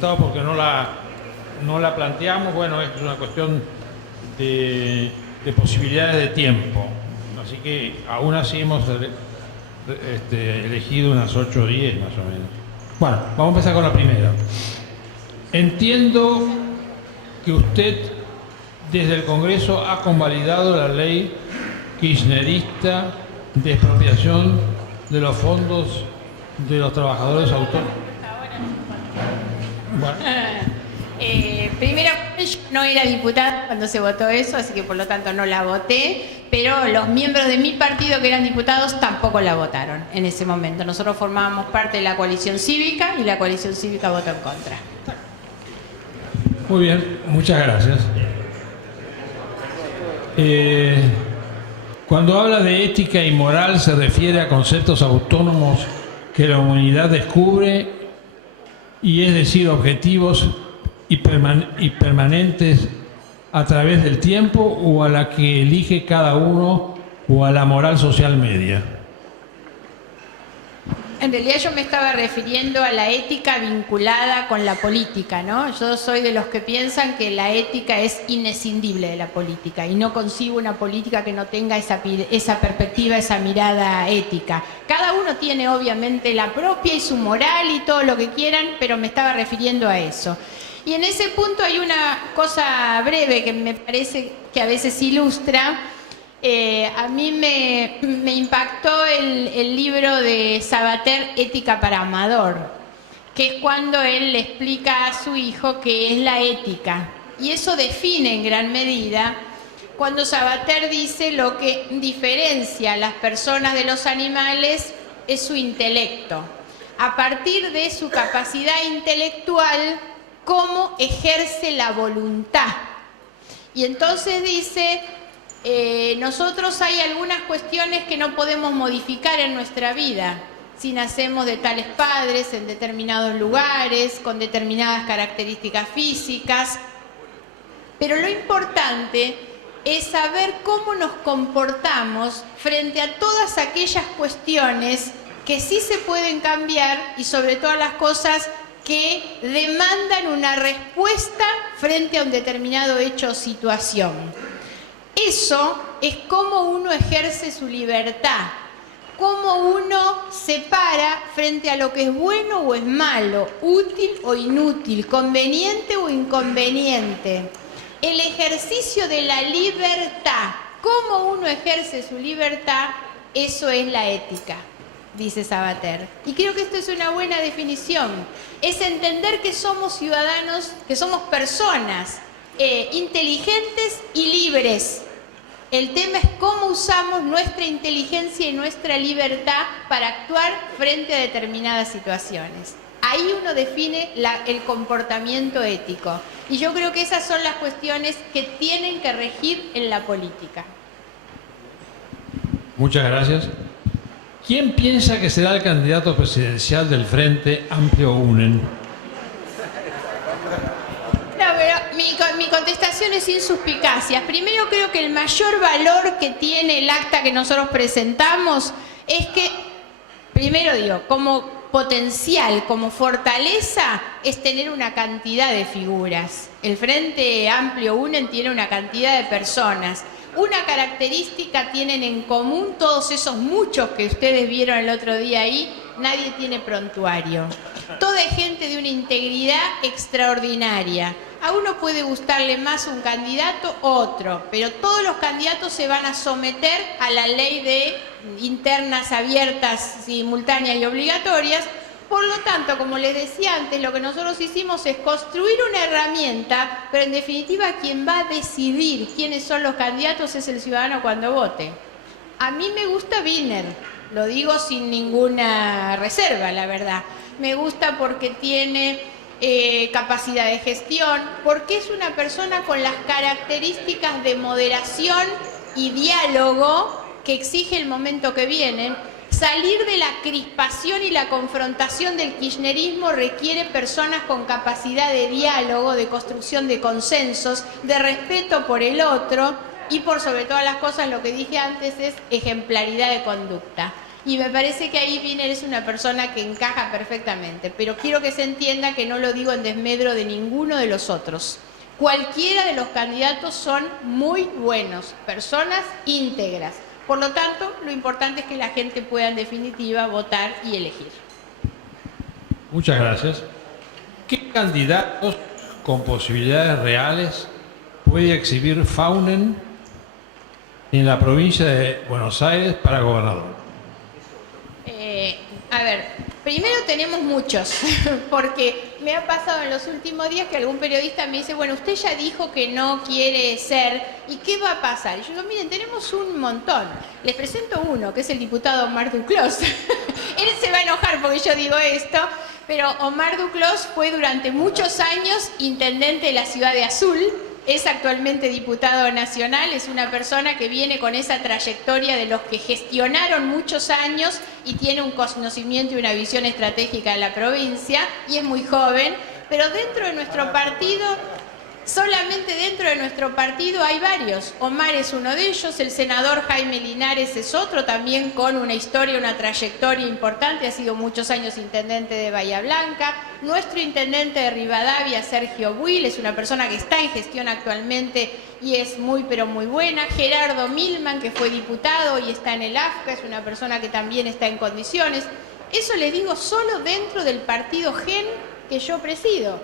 porque no la planteamos. Bueno, es una cuestión de posibilidades de tiempo. Así que aún así hemos elegido unas 8 o 10 más o menos. Bueno, vamos a empezar con la primera. Entiendo que usted desde el Congreso ha convalidado la ley kirchnerista de expropiación de los fondos de los trabajadores autónomos. Bueno. Primero, yo no era diputada cuando se votó eso, así que por lo tanto no la voté, pero los miembros de mi partido que eran diputados tampoco la votaron en ese momento. Nosotros formábamos parte de la coalición cívica y la coalición cívica votó en contra. Muy bien, muchas gracias. Cuando habla de ética y moral se refiere a conceptos autónomos que la humanidad descubre, y es decir, objetivos y permanentes a través del tiempo, o a la que elige cada uno, o a la moral social media. En realidad yo me estaba refiriendo a la ética vinculada con la política, ¿no? Yo soy de los que piensan que la ética es inescindible de la política y no concibo una política que no tenga esa perspectiva, esa mirada ética. Cada uno tiene obviamente la propia y su moral y todo lo que quieran, pero me estaba refiriendo a eso. Y en ese punto hay una cosa breve que me parece que a veces ilustra. A mí me impactó el libro de Sabater, Ética para Amador, que es cuando él le explica a su hijo qué es la ética. Y eso define en gran medida cuando Sabater dice lo que diferencia a las personas de los animales es su intelecto. A partir de su capacidad intelectual, cómo ejerce la voluntad. Y entonces dice... nosotros hay algunas cuestiones que no podemos modificar en nuestra vida si nacemos de tales padres, en determinados lugares, con determinadas características físicas, pero lo importante es saber cómo nos comportamos frente a todas aquellas cuestiones que sí se pueden cambiar y sobre todas las cosas que demandan una respuesta frente a un determinado hecho o situación. Eso es cómo uno ejerce su libertad, cómo uno se para frente a lo que es bueno o es malo, útil o inútil, conveniente o inconveniente. El ejercicio de la libertad, cómo uno ejerce su libertad, eso es la ética, dice Sabater. Y creo que esto es una buena definición. Es entender que somos ciudadanos, que somos personas inteligentes y libres. El tema es cómo usamos nuestra inteligencia y nuestra libertad para actuar frente a determinadas situaciones. Ahí uno define el comportamiento ético. Y yo creo que esas son las cuestiones que tienen que regir en la política. Muchas gracias. ¿Quién piensa que será el candidato presidencial del Frente Amplio UNEN? Mi contestación es sin suspicacias. Primero, creo que el mayor valor que tiene el acta que nosotros presentamos es que, primero digo, como potencial, como fortaleza, es tener una cantidad de figuras. El Frente Amplio UNEN tiene una cantidad de personas. Una característica tienen en común todos esos muchos que ustedes vieron el otro día ahí: nadie tiene prontuario. Toda gente de una integridad extraordinaria. A uno puede gustarle más un candidato u otro, pero todos los candidatos se van a someter a la ley de internas abiertas, simultáneas y obligatorias. Por lo tanto, como les decía antes, lo que nosotros hicimos es construir una herramienta, pero en definitiva quien va a decidir quiénes son los candidatos es el ciudadano cuando vote. A mí me gusta Wiener, lo digo sin ninguna reserva, la verdad. Me gusta porque tiene capacidad de gestión, porque es una persona con las características de moderación y diálogo que exige el momento que viene. Salir de la crispación y la confrontación del kirchnerismo requiere personas con capacidad de diálogo, de construcción de consensos, de respeto por el otro y por sobre todas las cosas, lo que dije antes, es ejemplaridad de conducta. Y me parece que ahí Wiener es una persona que encaja perfectamente, pero quiero que se entienda que no lo digo en desmedro de ninguno de los otros. Cualquiera de los candidatos son muy buenos, personas íntegras. Por lo tanto, lo importante es que la gente pueda en definitiva votar y elegir. Muchas gracias. ¿Qué candidatos con posibilidades reales puede exhibir Faunen en la provincia de Buenos Aires para gobernador? A ver, primero tenemos muchos, porque me ha pasado en los últimos días que algún periodista me dice, bueno, usted ya dijo que no quiere ser, ¿y qué va a pasar? Y yo digo, miren, tenemos un montón. Les presento uno, que es el diputado Omar Duclos. Él se va a enojar porque yo digo esto, pero Omar Duclos fue durante muchos años intendente de la ciudad de Azul. Es actualmente diputado nacional, es una persona que viene con esa trayectoria de los que gestionaron muchos años y tiene un conocimiento y una visión estratégica de la provincia y es muy joven, pero dentro de nuestro partido, solamente dentro de nuestro partido hay varios. Omar es uno de ellos, el senador Jaime Linares es otro, también con una historia, una trayectoria importante, ha sido muchos años intendente de Bahía Blanca. Nuestro intendente de Rivadavia, Sergio Buil, es una persona que está en gestión actualmente y es muy pero muy buena. Gerardo Milman, que fue diputado y está en el AFCA, es una persona que también está en condiciones. Eso les digo solo dentro del partido GEN que yo presido.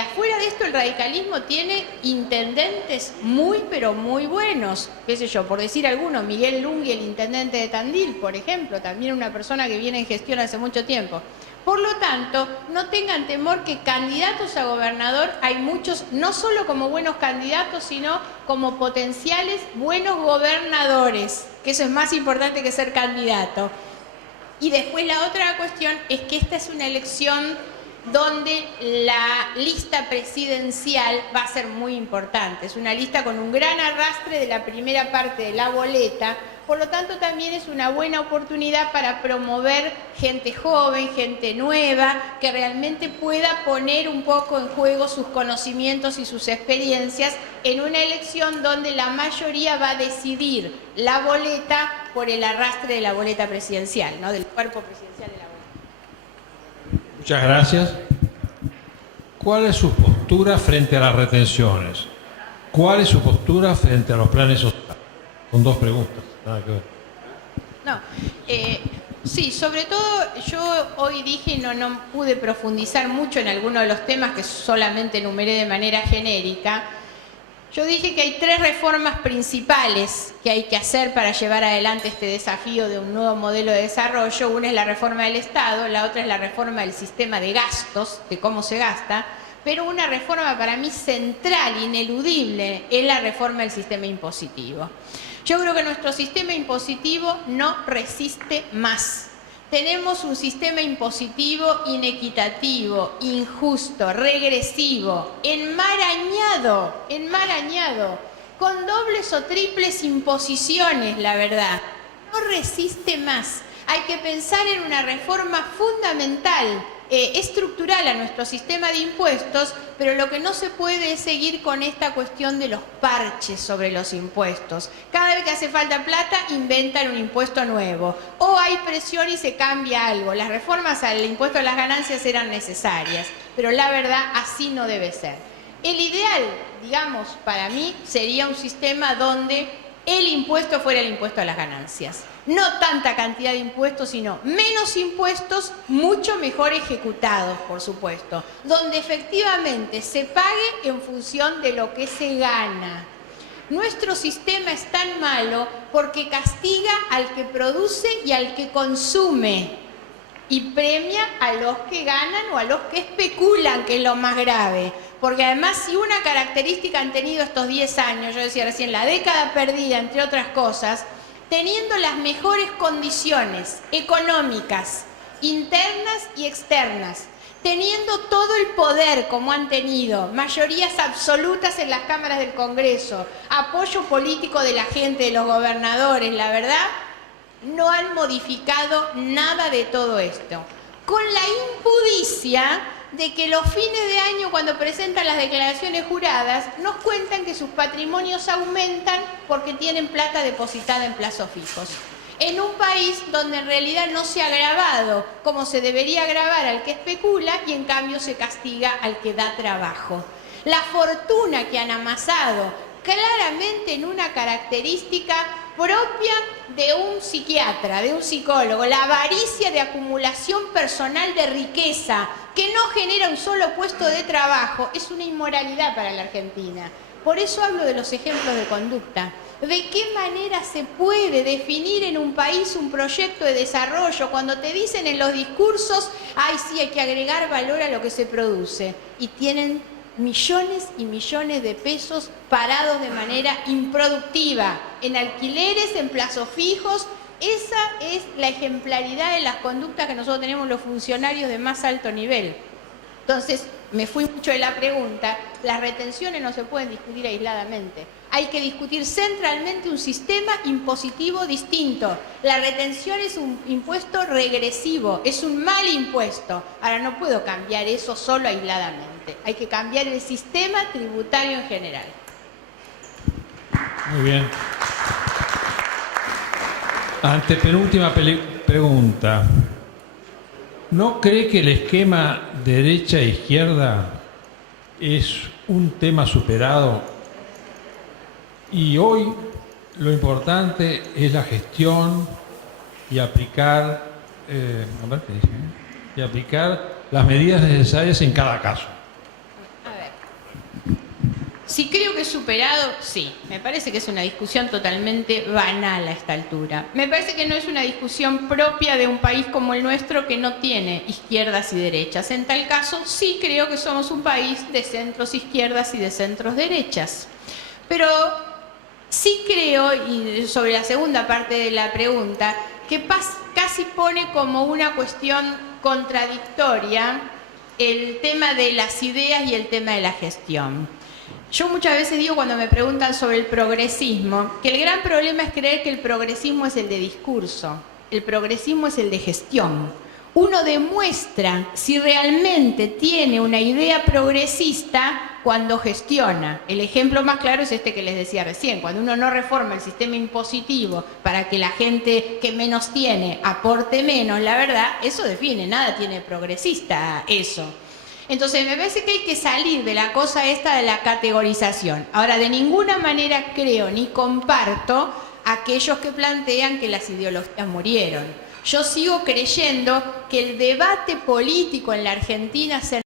Afuera de esto el radicalismo tiene intendentes muy pero muy buenos, qué sé yo, por decir algunos, Miguel Lungui, el intendente de Tandil, por ejemplo, también una persona que viene en gestión hace mucho tiempo. Por lo tanto, no tengan temor que candidatos a gobernador hay muchos, no solo como buenos candidatos, sino como potenciales buenos gobernadores, que eso es más importante que ser candidato. Y después la otra cuestión es que esta es una elección donde la lista presidencial va a ser muy importante. Es una lista con un gran arrastre de la primera parte de la boleta, por lo tanto también es una buena oportunidad para promover gente joven, gente nueva, que realmente pueda poner un poco en juego sus conocimientos y sus experiencias en una elección donde la mayoría va a decidir la boleta por el arrastre de la boleta presidencial, ¿no? Del cuerpo presidencial de la boleta. Muchas gracias. ¿Cuál es su postura frente a las retenciones? ¿Cuál es su postura frente a los planes sociales? Con dos preguntas, nada que ver. No, sí, sobre todo yo hoy dije, no pude profundizar mucho en algunos de los temas que solamente enumeré de manera genérica. Yo dije que hay tres reformas principales que hay que hacer para llevar adelante este desafío de un nuevo modelo de desarrollo. Una es la reforma del Estado, la otra es la reforma del sistema de gastos, de cómo se gasta, pero una reforma para mí central, ineludible, es la reforma del sistema impositivo. Yo creo que nuestro sistema impositivo no resiste más. Tenemos un sistema impositivo inequitativo, injusto, regresivo, enmarañado, con dobles o triples imposiciones, la verdad. No resiste más. Hay que pensar en una reforma fundamental, estructural a nuestro sistema de impuestos, pero lo que no se puede es seguir con esta cuestión de los parches sobre los impuestos. Cada vez que hace falta plata, inventan un impuesto nuevo. O hay presión y se cambia algo. Las reformas al impuesto a las ganancias eran necesarias, pero la verdad así no debe ser. El ideal, digamos, para mí, sería un sistema donde el impuesto fuera el impuesto a las ganancias. No tanta cantidad de impuestos, sino menos impuestos, mucho mejor ejecutados, por supuesto, donde efectivamente se pague en función de lo que se gana. Nuestro sistema es tan malo porque castiga al que produce y al que consume y premia a los que ganan o a los que especulan, que es lo más grave. Porque además, si una característica han tenido estos 10 años, yo decía recién, la década perdida, entre otras cosas, teniendo las mejores condiciones económicas, internas y externas, teniendo todo el poder como han tenido, mayorías absolutas en las cámaras del Congreso, apoyo político de la gente, de los gobernadores, la verdad, no han modificado nada de todo esto. Con la impudicia de que los fines de año, cuando presentan las declaraciones juradas, nos cuentan que sus patrimonios aumentan porque tienen plata depositada en plazos fijos. en un país donde en realidad no se ha grabado como se debería grabar al que especula y en cambio se castiga al que da trabajo. La fortuna que han amasado claramente en una característica propia de un psiquiatra, de un psicólogo, la avaricia de acumulación personal de riqueza que no genera un solo puesto de trabajo, es una inmoralidad para la Argentina. Por eso hablo de los ejemplos de conducta. ¿De qué manera se puede definir en un país un proyecto de desarrollo cuando te dicen en los discursos, ay, sí, hay que agregar valor a lo que se produce? Y tienen millones y millones de pesos parados de manera improductiva, en alquileres, en plazos fijos. Esa es la ejemplaridad de las conductas que nosotros tenemos los funcionarios de más alto nivel. Entonces, me fui mucho de la pregunta, las retenciones no se pueden discutir aisladamente. Hay que discutir centralmente un sistema impositivo distinto. La retención es un impuesto regresivo, es un mal impuesto. Ahora, no puedo cambiar eso solo aisladamente. Hay que cambiar el sistema tributario en general. Muy bien. Antepenúltima pregunta. ¿No cree que el esquema derecha-izquierda es un tema superado? Y hoy lo importante es la gestión y aplicar, las medidas necesarias en cada caso. Si creo que es superado, sí. Me parece que es una discusión totalmente banal a esta altura. Me parece que no es una discusión propia de un país como el nuestro que no tiene izquierdas y derechas. En tal caso, sí creo que somos un país de centros izquierdas y de centros derechas. Pero sí creo, y sobre la segunda parte de la pregunta, que casi pone como una cuestión contradictoria el tema de las ideas y el tema de la gestión. Yo muchas veces digo cuando me preguntan sobre el progresismo, que el gran problema es creer que el progresismo es el de discurso, el progresismo es el de gestión. Uno demuestra si realmente tiene una idea progresista cuando gestiona. El ejemplo más claro es este que les decía recién, cuando uno no reforma el sistema impositivo para que la gente que menos tiene aporte menos, la verdad, eso define, nada tiene progresista eso. Entonces me parece que hay que salir de la cosa esta de la categorización. Ahora, de ninguna manera creo ni comparto a aquellos que plantean que las ideologías murieron. Yo sigo creyendo que el debate político en la Argentina se